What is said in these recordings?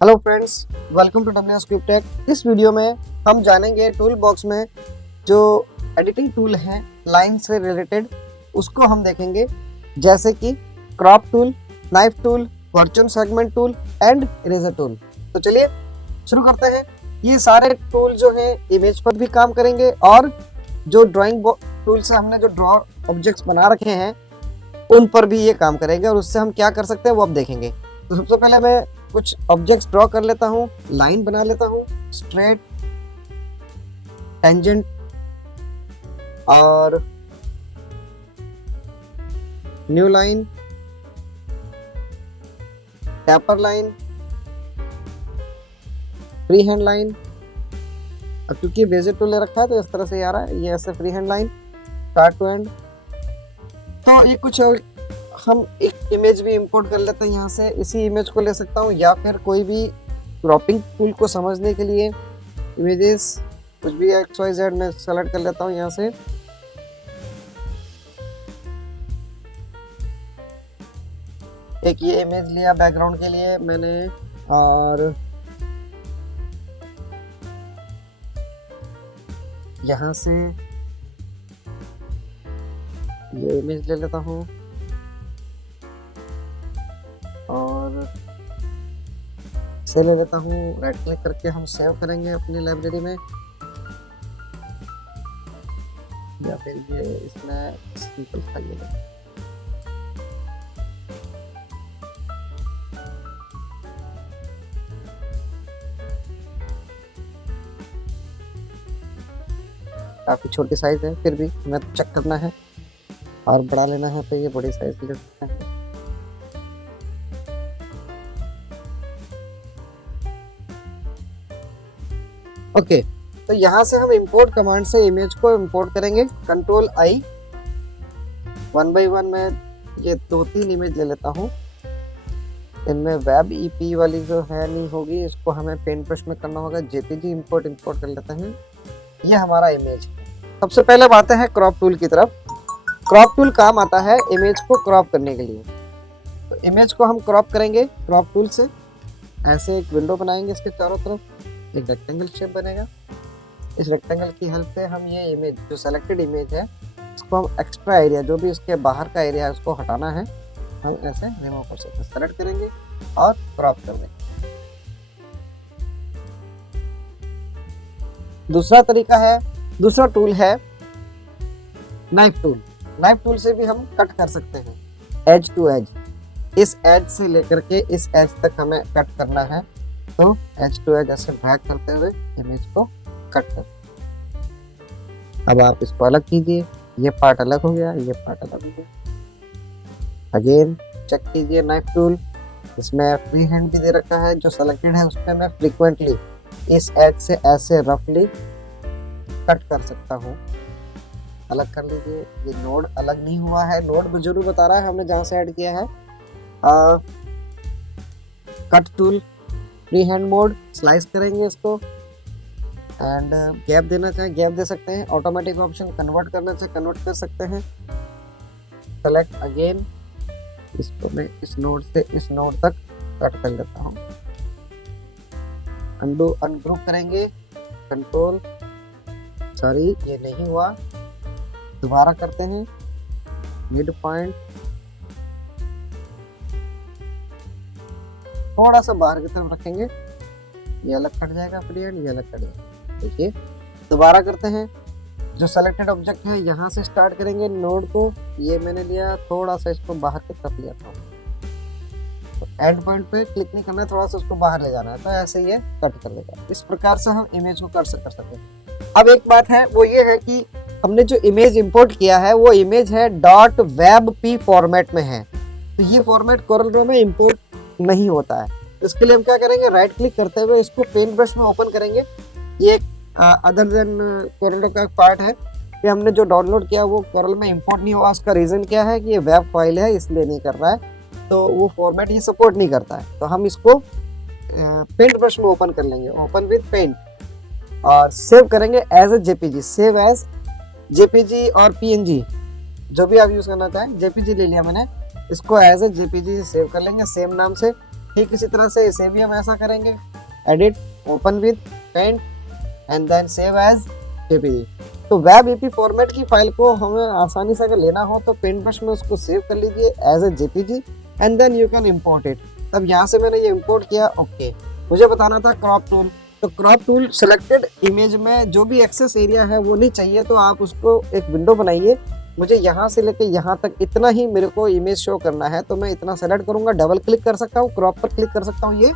Hello friends, welcome to W script tech. इस video में हम जानेंगे टूल बॉक्स में जो एडिटिंग टूल हैं लाइन से रिलेटेड, उसको हम देखेंगे, जैसे कि crop tool, knife tool, virtual segment tool and eraser tool. तो चलिए शुरू करते हैं। ये सारे टूल जो हैं इमेज पर भी काम करेंगे और जो ड्राइंग टूल से हमने जो ड्रॉ ऑब्जेक्ट्स बना रखे हैं उन पर भी ये काम करेंगे और उससे हम क्या कर सकते हैं वो अब देखेंगे। तो सबसे पहले मैं कुछ ऑब्जेक्ट्स ड्रॉ कर लेता हूँ, लाइन बना लेता हूँ, स्ट्रेट, टेंजेंट और new line, tapper line, free hand line. अब क्योंकि बेजिक टूल ले रखा है तो इस तरह से आ रहा है, ये ऐसे free hand line, start to end. तो ये कुछ हम एक इमेज भी इंपोर्ट कर लेते हैं यहाँ से। इसी इमेज को ले सकता हूँ या फिर कोई भी क्रॉपिंग टूल को समझने के लिए इमेजेस कुछ भी XYZ में सेलेक्ट कर लेता हूँ यहाँ से। एक ये इमेज लिया बैकग्राउंड के लिए मैंने और यहाँ से ये इमेज ले लेता हूँ और इसे ले लेता हूँ। राइट क्लिक करके हम सेव करेंगे अपनी लाइब्रेरी में, या फिर ये इसमें सिंपल फाइल है। काफी छोटी साइज है, फिर भी हमें चेक करना है और बड़ा लेना है तो ये बड़ी साइज ले सकते हैं। ओके, तो यहाँ से हम इंपोर्ट कमांड से इमेज को इंपोर्ट करेंगे। कंट्रोल आई, 1 by 1 में ये 2-3 इमेज ले लेता हूँ। इनमें वेब ईपी वाली जो है नहीं होगी, इसको हमें पेंट ब्रश में करना होगा। जेपीजी इंपोर्ट कर लेते हैं। ये हमारा इमेज है। सबसे पहले आते हैं क्रॉप टूल की तरफ। क्रॉप टूल काम आता है इमेज को क्रॉप करने के लिए। तो इमेज को हम क्रॉप करेंगे क्रॉप टूल से। ऐसे एक विंडो बनाएंगे, इसके चारों तरफ एक रेक्टेंगल शेप बनेगा। इस रेक्टेंगल की हेल्प से हम ये इमेज जो सेलेक्टेड इमेज है इसको हम एक्स्ट्रा एरिया, जो भी इसके बाहर का एरिया है उसको हटाना है, हम ऐसे रिमूव कर सकते हैं। सेलेक्ट करेंगे और क्रॉप कर देंगे। दूसरा तरीका है, दूसरा टूल है नाइफ टूल। नाइफ टूल से भी हम कट कर सकते हैं एज टू एज। इस एज से लेकर के इस एज तक हमें कट करना है, तो एज टू एज ऐसे ड्रैग करते हुए इमेज को कट कर। अब आप इसको अलग कीजिए, ये पार्ट अलग हो गया, ये पार्ट अलग हो गया। अगेन चेक कीजिए नाइफ टूल, इसमें फ्री हैंड भी दे रखा है। जो सेलेक्टेड है उसमें मैं फ्रीक्वेंटली इस एज से ऐसे रफली कट कर सकता हूँ। अलग कर लीजिए। ये नोड अलग नहीं हुआ है, नोड जरूर बता रहा है हमने जहाँ से ऐड किया है। Cut tool, free hand mode, slice करेंगे इसको एंड गैप देना चाहे गैप दे सकते हैं। ऑटोमेटिक ऑप्शन, कन्वर्ट करना चाहे कन्वर्ट कर सकते हैं। सेलेक्ट अगेन, इसको मैं इस नोड से इस नोड तक कट कर लेता हूँ। अंडू अनग्रुप करेंगे, कंट्रोल, सॉरी ये नहीं हुआ, दोबारा करते हैं। मिड पॉइंट थोड़ा सा बाहर की तरफ रखेंगे, ये अलग कट जाएगा फ्री हैंड, ये अलग कट जाएगा। देखिए दोबारा करते हैं। जो सेलेक्टेड ऑब्जेक्ट है यहाँ से स्टार्ट करेंगे नोड को, ये मैंने लिया, थोड़ा सा इसको बाहर की तरफ लिया था। तो एंड पॉइंट पे क्लिक नहीं करना है, थोड़ा सा उसको बाहर ले जाना है, तो ऐसे ये कट कर देगा। इस प्रकार से हम इमेज को कर सकते हैं। अब एक बात है, वो ये है कि हमने जो इमेज इंपोर्ट किया है वो इमेज है .webp फॉर्मेट में है, तो ये फॉर्मेट कोरल ड्रॉ में इंपोर्ट नहीं होता है। इसके लिए हम क्या करेंगे, राइट क्लिक करते हुए इसको पेंट ब्रश में ओपन करेंगे। ये अदर देन कोरल ड्रॉ का एक पार्ट है, ये हमने जो डाउनलोड किया वो कोरल में इंपोर्ट नहीं हुआ। उसका रीजन क्या है कि ये वेब फाइल है इसलिए नहीं कर रहा है, तो वो फॉर्मेट ही सपोर्ट नहीं करता है। तो हम इसको पेंट ब्रश में ओपन कर लेंगे, ओपन विद पेंट, और सेव करेंगे as a JPG. Save as JPG और पीएनजी, जो भी आप यूज करना चाहें। जेपीजी ले लिया मैंने, इसको एज ए जेपीजी सेव कर लेंगे सेम नाम से। ठीक इसी तरह से इसे भी हम ऐसा करेंगे, edit, open with paint and then save as JPG. तो वेब एपी फॉर्मेट की फाइल को हमें आसानी से अगर लेना हो तो पेंट ब्रश में उसको सेव कर लीजिए as a JPG and then you can import it. तब यहाँ से मैंने ये इम्पोर्ट किया। ओके, मुझे बताना था क्रॉप टूल। तो क्रॉप टूल सिलेक्टेड इमेज में जो भी एक्सेस एरिया है वो नहीं चाहिए, तो आप उसको एक विंडो बनाइए। मुझे यहाँ से लेके यहाँ तक इतना ही मेरे को इमेज शो करना है, तो मैं इतना सेलेक्ट करूंगा, डबल क्लिक कर सकता हूँ, क्रॉप पर क्लिक कर सकता हूँ, ये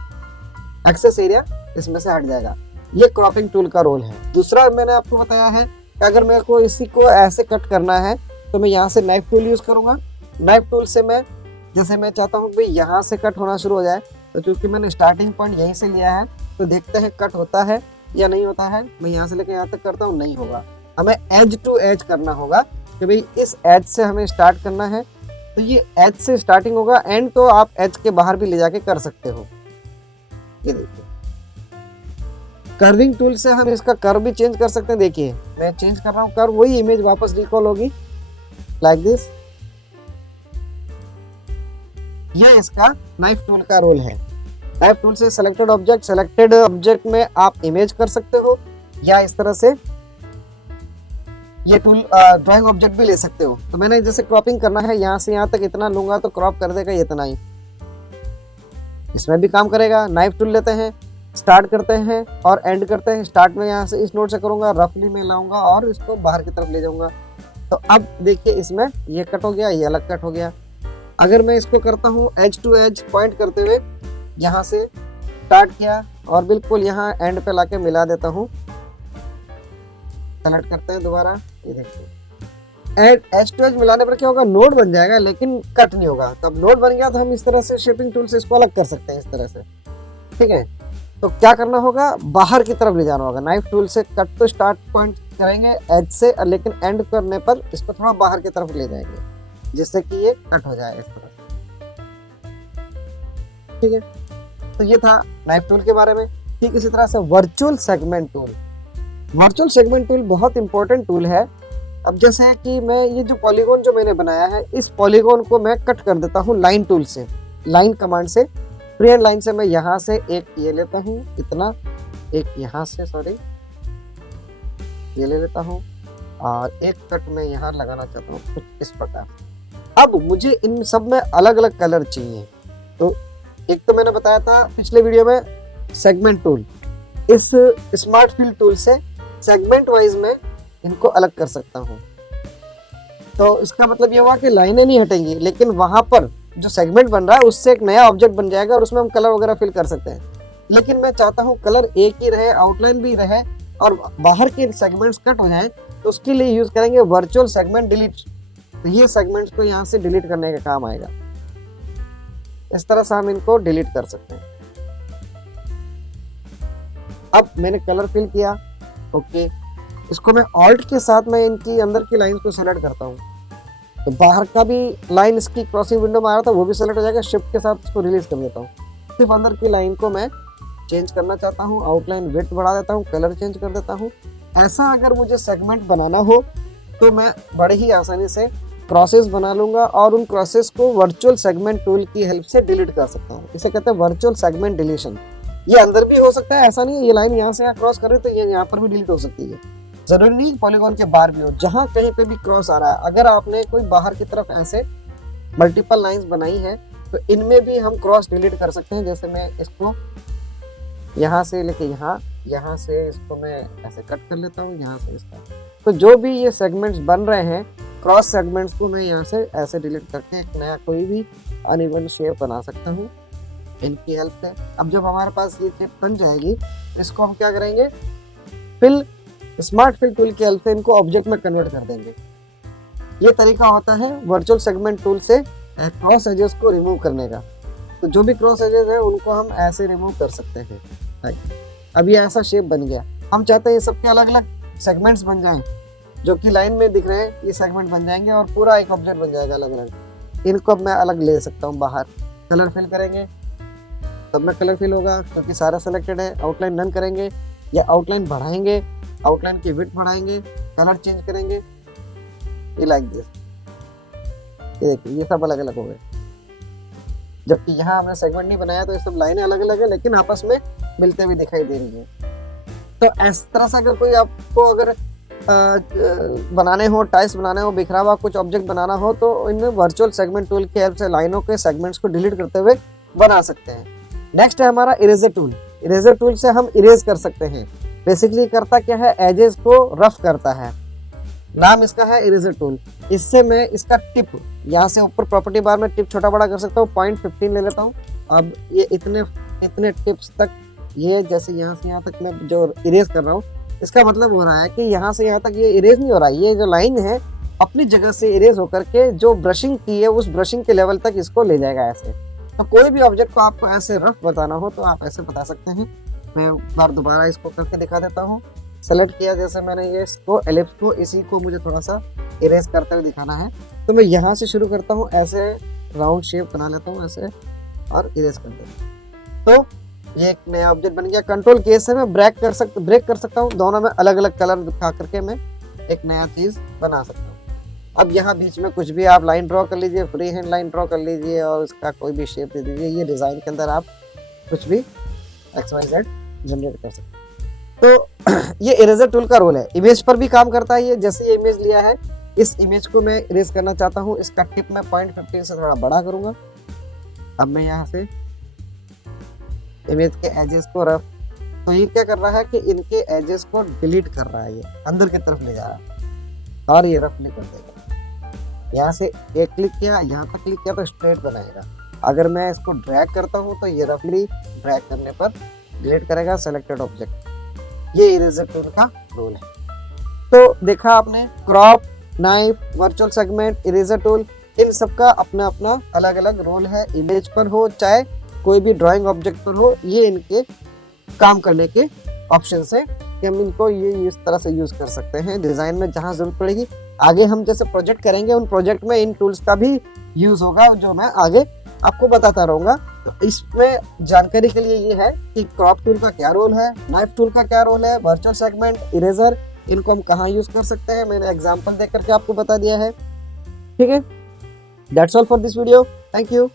एक्सेस एरिया इसमें से हट जाएगा। ये क्रॉपिंग टूल का रोल है। दूसरा मैंने आपको बताया है कि अगर मेरे को इसी को ऐसे कट करना है तो मैं यहाँ से नाइफ टूल यूज करूंगा। नाइफ टूल से मैं जैसे मैं चाहता हूँ भाई यहाँ से कट होना शुरू हो जाए, तो चूंकि मैंने स्टार्टिंग पॉइंट यहीं से लिया है तो देखते हैं कट होता है या नहीं होता है। मैं यहाँ से लेकर यहाँ तक करता हूँ, नहीं होगा। हमें एज टू एज करना होगा कि भाई इस एज से हमें स्टार्ट करना है, तो ये एज से स्टार्टिंग होगा। एंड तो आप एज के बाहर भी ले जाके कर सकते हो। ये देखिए, कर्विंग टूल से हम इसका कर्व भी चेंज कर सकते हैं। देखिए मैं चेंज कर रहा हूँ कर्व, वही इमेज वापस रिकॉल होगी लाइक दिस। ये इसका नाइफ टूल का रोल है। नाइफ टूल से सेलेक्टेड ऑब्जेक्ट में आप इमेज कर सकते हो, या इस तरह से ये टूल ड्राइंग ऑब्जेक्ट भी ले सकते हो। तो मैंने जैसे क्रॉपिंग करना है, यहाँ से यहाँ तक इतना लूंगा तो क्रॉप कर देगा इतना ही। इसमें भी काम करेगा। नाइफ टूल लेते हैं, स्टार्ट करते हैं और एंड करते हैं। स्टार्ट में यहाँ से इस नोट से करूंगा, रफली में लाऊंगा और इसको बाहर की तरफ ले जाऊंगा। तो अब देखिए इसमें ये कट हो गया, ये अलग कट हो गया। अगर मैं इसको करता हूँ एज टू एज पॉइंट करते हुए, यहाँ से स्टार्ट किया और बिल्कुल यहाँ एंड पे लाके मिला देता हूँ। सेलेक्ट करते हैं दोबारा, ये देखिए एज टू एज मिलाने पर क्या होगा, नोड बन जाएगा लेकिन कट नहीं होगा। तब नोड बन गया तो हम इस तरह से शेपिंग टूल से इसको अलग कर सकते हैं इस तरह से। ठीक है, तो क्या करना होगा, बाहर की तरफ ले जाना होगा। नाइफ टूल से कट तो स्टार्ट पॉइंट करेंगे एज से, लेकिन एंड करने पर इसको थोड़ा बाहर की तरफ ले जाएंगे जिससे कि ये कट हो जाए इस तरह से। ठीक है, तो ये था नाइफ टूल के बारे में। ठीक इसी तरह से virtual segment tool. Virtual segment tool बहुत इंपॉर्टेंट टूल है। अब जैसे कि मैं ये जो पॉलीगॉन जो मैंने बनाया है, इस पॉलीगॉन को मैं कट कर देता हूँ लाइन टूल से, लाइन कमांड से। फ्री हैंड लाइन से मैं यहाँ से एक ये लेता हूँ इतना, एक यहाँ से सॉरी ये ले लेता हूँ और एक कट में यहाँ लगाना चाहता हूँ कुछ इस प्रकार। अब मुझे इन सब में अलग अलग कलर चाहिए। तो एक तो मैंने बताया था पिछले वीडियो में सेगमेंट टूल, इस स्मार्ट फिल टूल से सेगमेंट वाइज में इनको अलग कर सकता हूँ। तो इसका मतलब ये हुआ कि लाइनें नहीं हटेंगी, लेकिन वहां पर जो सेगमेंट बन रहा है उससे एक नया ऑब्जेक्ट बन जाएगा और उसमें हम कलर वगैरह फिल कर सकते हैं। लेकिन मैं चाहता हूँ कलर एक ही रहे, आउटलाइन भी रहे और बाहर के सेगमेंट्स कट हो जाए, तो उसके लिए यूज करेंगे वर्चुअल सेगमेंट डिलीट। तो ये सेगमेंट्स को यहाँ से डिलीट करने का काम आएगा। इस तरह से हम इनको डिलीट कर सकते हैं। अब मैंने कलर फिल किया, ओके। इसको मैं ऑल्ट के साथ में इनकी अंदर की लाइन को सेलेक्ट करता हूँ, तो बाहर का भी लाइन इसकी क्रॉसिंग विंडो में आ रहा था वो भी सेलेक्ट हो जाएगा। शिफ्ट के साथ इसको रिलीज कर देता हूँ। सिर्फ अंदर की लाइन को मैं चेंज करना चाहता हूँ, आउटलाइन विड्थ बढ़ा देता हूँ, कलर चेंज कर देता हूँ। ऐसा अगर मुझे सेगमेंट बनाना हो तो मैं बड़े ही आसानी से क्रॉसेस बना लूंगा और उन क्रॉसेस को वर्चुअल सेगमेंट टूल की हेल्प से डिलीट कर सकता हूँ। इसे कहते हैं वर्चुअल सेगमेंट डिलीशन। ये अंदर भी हो सकता है, ऐसा नहीं है ये लाइन यहाँ से क्रॉस कर रहे तो ये यहाँ पर भी डिलीट हो सकती है। जरूरी नहीं पॉलीगॉन के बाहर भी हो, जहाँ कहीं पे भी क्रॉस आ रहा है। अगर आपने कोई बाहर की तरफ ऐसे मल्टीपल लाइंस बनाई है तो इनमें भी हम क्रॉस डिलीट कर सकते हैं। जैसे मैं इसको यहाँ से लेके यहाँ से इसको मैं ऐसे कट कर लेता हूँ यहाँ से इसका। तो जो भी ये सेगमेंट्स बन रहे हैं क्रॉस सेगमेंट्स को मैं यहाँ से ऐसे डिलीट करके एक नया कोई भी अनइवन शेप बना सकता हूँ इनकी हेल्प से। अब जब हमारे पास ये शेप बन जाएगी इसको हम क्या करेंगे, स्मार्ट फिल टूल की हेल्प से इनको ऑब्जेक्ट में कन्वर्ट कर देंगे। ये तरीका होता है वर्चुअल सेगमेंट टूल से क्रॉस एजेस को रिमूव करने का। तो जो भी क्रॉस एजेस है उनको हम ऐसे रिमूव कर सकते हैं। अब ये ऐसा शेप बन गया। हम चाहते हैं ये सबके अलग अलग सेगमेंट्स बन जाएं, जो कि लाइन में दिख रहे हैं ये सेगमेंट बन जाएंगे और पूरा एक ऑब्जेक्ट बन जाएगा अलग अलग। इनको अब मैं अलग ले सकता हूँ बाहर। कलर फिल करेंगे तब में कलर फिल होगा क्योंकि सारा सेलेक्टेड है। आउटलाइन नन करेंगे या आउटलाइन बढ़ाएंगे, आउटलाइन की विड्थ बढ़ाएंगे, कलर चेंज करेंगे, ये लाइक दिस। ये देखिए ये सब अलग अलग हो गए। जबकि यहाँ हमने सेगमेंट नहीं बनाया तो ये सब लाइनें अलग अलग है लेकिन आपस में मिलते हुए दिखाई दे रही है। तो इस तरह से अगर कोई आपको अगर बनाने हो, टाइल्स बनाने हो, बिखरा हुआ कुछ ऑब्जेक्ट बनाना हो तो इन वर्चुअल सेगमेंट टूल की हेल्प से लाइनों के सेगमेंट्स को डिलीट करते हुए बना सकते हैं। नेक्स्ट है हमारा इरेजर टूल। इरेजर टूल से हम इरेज कर सकते हैं। बेसिकली करता क्या है, एजेस को रफ करता है। नाम इसका है इरेजर टूल। इससे मैं इसका टिप यहाँ से ऊपर प्रॉपर्टी बार में टिप छोटा बड़ा कर सकता हूँ। 0.15 ले लेता हूँ। अब ये इतने टिप्स तक, ये जैसे यहाँ से यहाँ तक मैं जो इरेज कर रहा हूँ, इसका मतलब हो रहा है कि यहाँ से यहाँ तक ये इरेज नहीं हो रहा है। ये जो लाइन है अपनी जगह से इरेज होकर के जो ब्रशिंग की है उस ब्रशिंग के लेवल तक इसको ले जाएगा ऐसे। तो कोई भी ऑब्जेक्ट को आपको ऐसे रफ बताना हो तो आप ऐसे बता सकते हैं। मैं एक बार दोबारा इसको करके दिखा देता हूँ। सेलेक्ट किया जैसे मैंने ये इसको एलिप्स को, इसी को मुझे थोड़ा सा इरेज करते हुए दिखाना है तो मैं यहाँ से शुरू करता हूँ, ऐसे राउंड शेप बना लेता हूँ ऐसे और इरेज कर देता हूँ। तो ये एक नया ऑब्जेक्ट बन गया। कंट्रोल के से मैं ब्रेक कर सकता हूँ। दोनों में अलग अलग कलर दिखा करके मैं एक नया चीज बना सकता हूँ। अब यहाँ बीच में कुछ भी आप लाइन ड्रॉ कर लीजिए, फ्री हैंड लाइन ड्रॉ कर लीजिए और उसका कोई भी शेप दे दीजिए। ये डिजाइन के अंदर आप कुछ भी XYZ जनरेट कर सकते हैं। तो ये इरेजर टूल का रोल है। इमेज पर भी काम करता है ये। जैसे ये इमेज लिया है, इस इमेज को मैं इरेज करना चाहता हूँ। इसका टिप मैं 0.15 से थोड़ा बड़ा करूंगा। अब मैं यहाँ से इमेज के एजेस को रफ, तो ये क्या कर रहा है कि इनके एजेस को डिलीट कर रहा है, ये अंदर की तरफ ले जा रहा है और ये रफ नहीं कर देगा। यहाँ से एक क्लिक किया, यहाँ तक क्लिक किया तो स्ट्रेट बनाएगा। अगर मैं इसको ड्रैग करता हूँ तो ये रफली ड्रैग करने पर डिलीट करेगा सेलेक्टेड ऑब्जेक्ट। ये इरेजर टूल का रोल है। तो देखा आपने, crop, knife, virtual segment, eraser tool, इन सब का अपना अपना अलग अलग रोल है। इमेज पर हो चाहे कोई भी ड्राइंग ऑब्जेक्ट पर हो, ये इनके काम करने के ऑप्शन है कि हम इनको ये इस तरह से यूज कर सकते हैं डिजाइन में जहां जरूरत पड़ेगी। आगे हम जैसे प्रोजेक्ट करेंगे उन प्रोजेक्ट में इन टूल्स का भी यूज होगा जो मैं आगे आपको बताता रहूंगा। तो इसमें जानकारी के लिए ये है कि क्रॉप टूल का क्या रोल है, नाइफ टूल का क्या रोल है, वर्चुअल सेगमेंट, इरेजर, इनको हम कहाँ यूज कर सकते हैं, मैंने एग्जांपल देकर के आपको बता दिया है। ठीक है, that's all for this video. Thank you.